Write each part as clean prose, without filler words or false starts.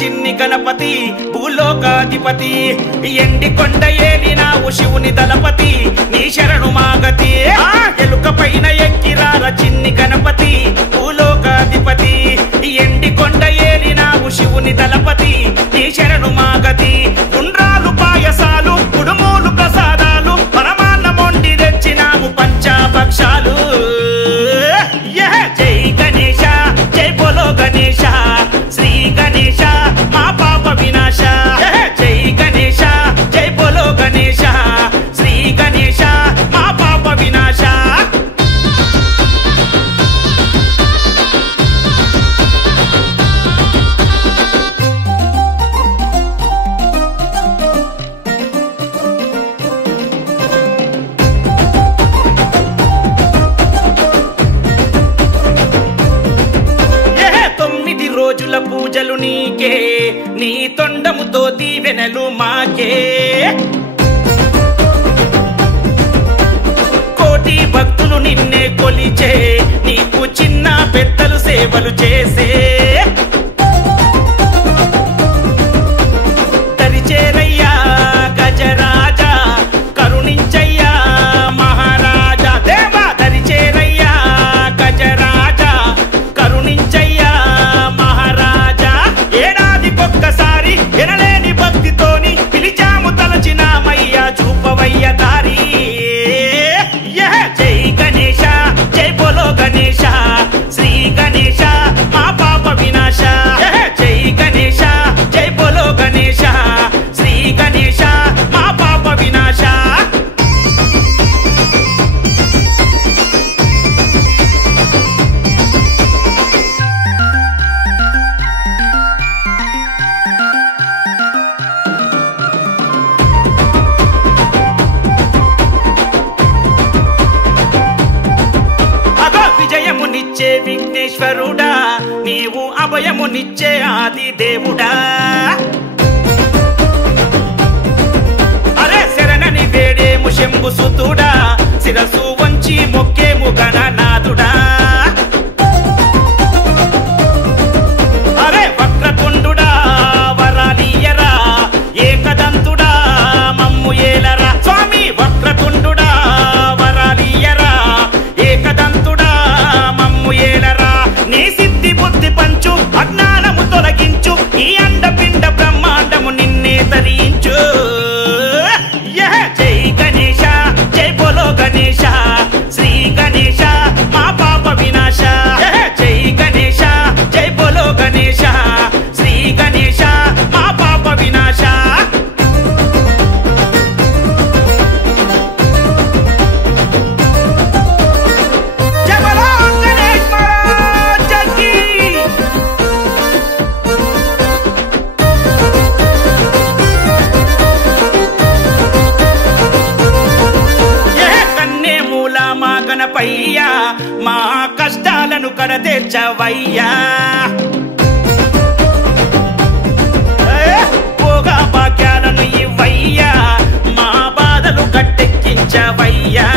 చిన్ని గణపతి భూలోకాధిపతి ఎండి కొండ ఏలినావు శివుని దళపతి నీ శరణు మాగతి ఎలుక పైన ఎక్కిరాల చిన్ని గణపతి భూలోకాధిపతి ఎండి కొండ ఏలినావు శివుని దళపతి నీ శరణు మాగతి ఉండ్రాలు పాయసాలు కుడుమూలు ప్రసాదాలు పరమాన్నమొండి తెచ్చినాము పంచాభక్షాలు జై గణేశ జై బోలో గణేశ శ్రీ గణేశ మా పాప వినాశ జై గణేశ జై బోలో గణేశ శ్రీ గణేశ మా పాప వినాశ రోజుల పూజలు నీకే నీ తొండముతో దీవెనలు మాకే కోటి భక్తులు నిన్నే కొలిచే నీకు చిన్న పెద్దలు సేవలు చేసే దరిచేరయ్యా గజరాజా కరుణించయ్యా మహారాజా దేవా దరిచేరయ్యా గజరాజా కరుణించయ్యా ఒక్కసారి ఎనలేని భక్తితోని పిలిచాము తలచినామయ్యా చూపవయ్య దారి జై గణేశ జై బోలో గణేశ శ్రీ గణేశ మా పాప వినాశ జై గణేశ జై బోలో గణేశ శ్రీ గణేశ మా పాప వినాశ విజయమునిచ్చే విఘ్నేశ్వరుడా నీవు అభయమునిచ్చే ఆది దేవుడా అరే శరణని వేడేము శంభు సుతుడా శిరసు వంచి మొక్కేము గణనాథుడా అరే వక్రతుండుడా వరాలియరా ఏకదంతుడా మమ్ము ఏలరా స్వామి వక్రతుండుడా వరాలియరా ఏకదంతుడా ఏలరా నీ సిద్ధి బుద్ధి పంచు అజ్ఞానము తొలగించు ఈ అండపిండ బ్రహ్మాండము నిన్నే తరించు జై గణేశ జై బోలో గణేశ శ్రీ గణేశ మా పాప వినాశ జై గణేశ జై బోలో గణేశ శ్రీ గణేశ మా పాప వినాశ గణపయ్యా మా కష్టాలను కడతీర్చవయ్యా భోగా భాగ్యాలను ఇవ్వయ్యా మా బాధలు కట్టెక్కించవయ్యా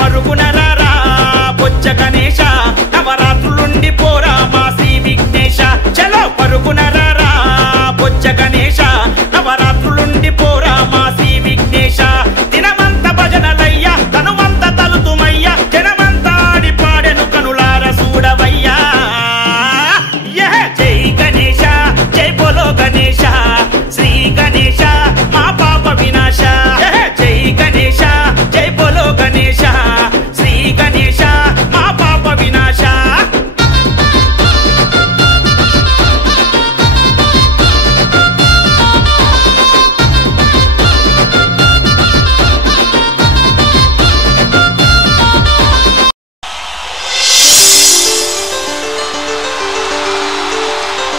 పరుగున రారా బొజ్జ గణేశ నవరాత్రులుండి పోరా మా శ్రీ విఘ్నేశ చలో పరుగున రారా బొజ్జ గణేశ నవరాత్రులుండి పోరా